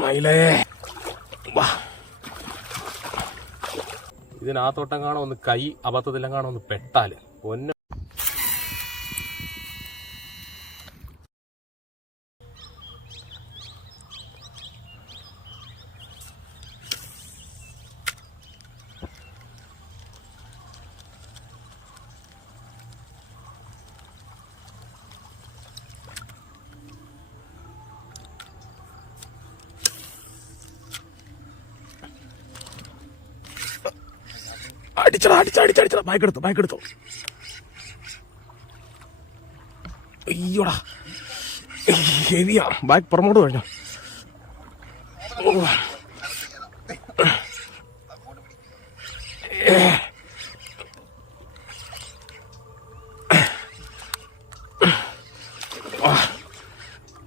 മയിലേ. വാ. ഇതിനകത്തോട്ടം ഒന്ന് കൈ അബദ്ധത്തിലും കാണാൻ ഒന്ന് പെട്ടാൽ. പൊന്ന് അടിച്ചടാ അടിച്ച അടിച്ച അടിച്ചടാ. ബൈക്ക് എടുത്തു ബൈക്ക് എടുത്തു. അയ്യോടാ. ഹെവിയാ. ബാക്ക് പുറമോട്ട് കഴിഞ്ഞു?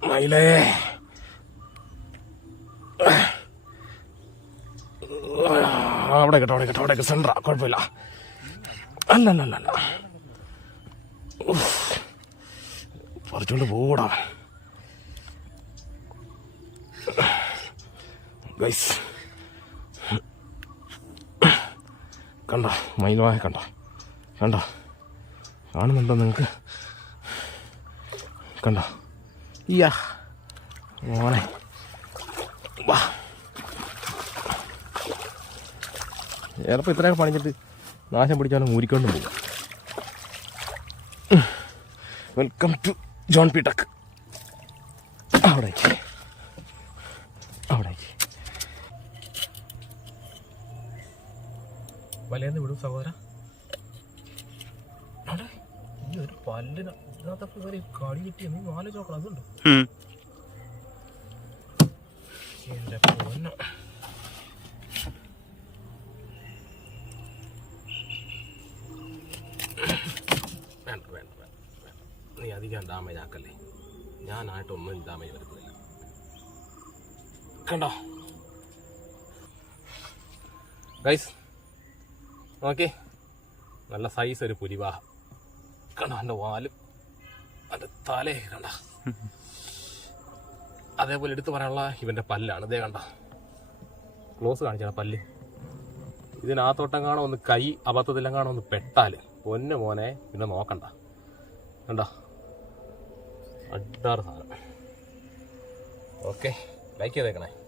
മയിലേ അവിടെ കേട്ടോ അവിടെ കേട്ടോ അവിടെ സെൻട്രാ കുഴപ്പമില്ല. അല്ല അല്ല അല്ല അല്ല. പറിച്ചോണ്ട് പോടാ ഗൈസ്. കണ്ട മയിലുമായ കണ്ട? കണ്ട? കാണുന്നുണ്ടോ നിങ്ങൾക്ക് കണ്ടോ? യാ മോനെ. വാ. ഏറെപ്പം ഇത്രയൊക്കെ പണിഞ്ഞിട്ട് നാശം പിടിച്ചാലും ഊരിക്കൊണ്ടും പോകും. വെൽക്കം ടു ജോൺ പി ടക്ക് അവിടേക്ക്. അവിടേക്ക്. വലയെന്ന് വിടും സഹോദര. ഈ ഒരു പല്ലിന് കടി കിട്ടിയ നീ നാല് ചോക്കണം അതുണ്ടോ പൊന്നോ. വേണ്ട വേണ്ട വേണ്ട. നീ അധികം ഡാമേജ് ആക്കല്ലേ. ഞാനായിട്ടൊന്നും ഡാമേജ് വരുന്നില്ല കണ്ടോ? ഗൈസ് നോക്കി നല്ല സൈസ് ഒരു പുലിവാഹ. കണ്ടോ? എന്റെ വാലും എന്റെ തലേ കണ്ട? അതേപോലെ എടുത്തു പറയാനുള്ള ഇവന്റെ പല്ലാണ്. ഇതേ കണ്ട? ക്ലോസ് കാണിച്ചാണ് പല്ല്. ഇതിനകത്തോട്ടം കാണാൻ ഒന്ന് കൈ അബദ്ധത്തിലും കാണാൻ ഒന്ന് പെട്ടാൽ പൊന്ന് മോനെ പിന്നെ നോക്കണ്ട. കണ്ടോ? അഡാറ് സാധനം. ഓക്കെ ലൈക്ക് ചെയ്തേക്കണേ.